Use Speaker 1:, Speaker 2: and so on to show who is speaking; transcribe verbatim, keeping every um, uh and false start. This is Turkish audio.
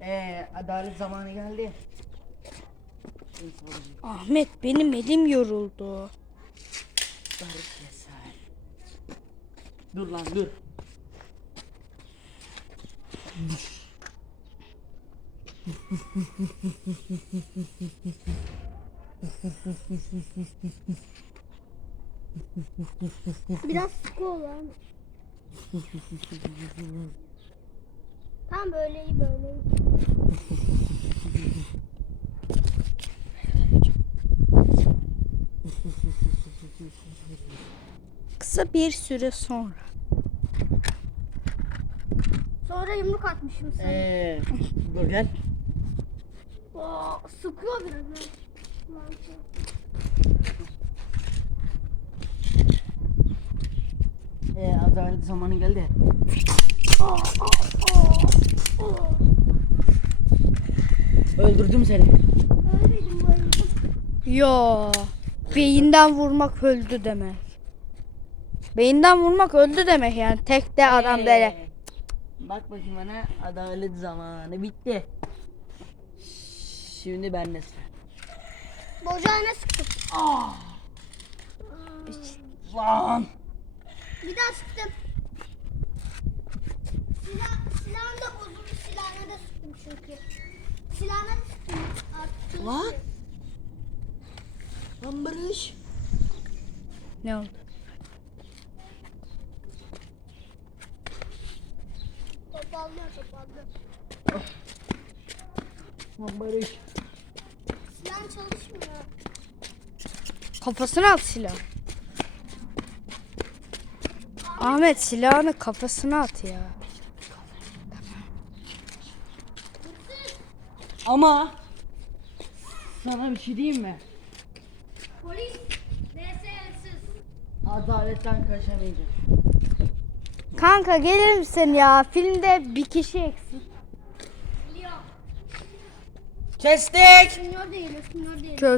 Speaker 1: Ee, adalet zamanı geldi.
Speaker 2: Ahmet benim elim yoruldu.
Speaker 1: Barış keser. Dur lan dur.
Speaker 3: Biraz sıkı olan. Tam böyle iyi böyle iyi.
Speaker 2: Kısa bir süre sonra.
Speaker 3: Sonra yumruk atmışım sana.
Speaker 1: Ee, dur gel.
Speaker 3: Oo, sıkıyor biraz. ha.
Speaker 1: Ee, adalet zamanı geldi.
Speaker 3: Oo, oo, oo, oo.
Speaker 1: Öldürdüm seni.
Speaker 3: Ölmedim bu arada.
Speaker 2: Yo. Beyinden vurmak öldü demek. Beyinden vurmak öldü demek yani. Tek de adam
Speaker 1: Ee,
Speaker 2: böyle.
Speaker 1: Bak bakayım bana, adalet zamanı bitti. Şimdi ben de sıra.
Speaker 3: Bacağına sıktım.
Speaker 1: Ah! Lan!
Speaker 3: Bir daha sıktım. Silah, silahın da bozulmuş. Silahına da sıktım çünkü. Silahına da sıktım. Artık
Speaker 1: Lan! Lan Barış!
Speaker 2: Ne oldu?
Speaker 3: Topallıyor topallıyor.
Speaker 1: Lan Barış!
Speaker 3: Silahın çalışmıyor.
Speaker 2: Kafasına at silah. Ahmet silahını kafasına at ya.
Speaker 1: Ama sana bir şey diyeyim mi?
Speaker 3: Polis. D S hırsız.
Speaker 1: Adaletten kaçamayacağım.
Speaker 2: Kanka gelir misin ya? Filmde bir kişi eksik.
Speaker 3: Biliyor.
Speaker 1: Kestik!
Speaker 3: Senior değil. Senior değil.
Speaker 2: Kö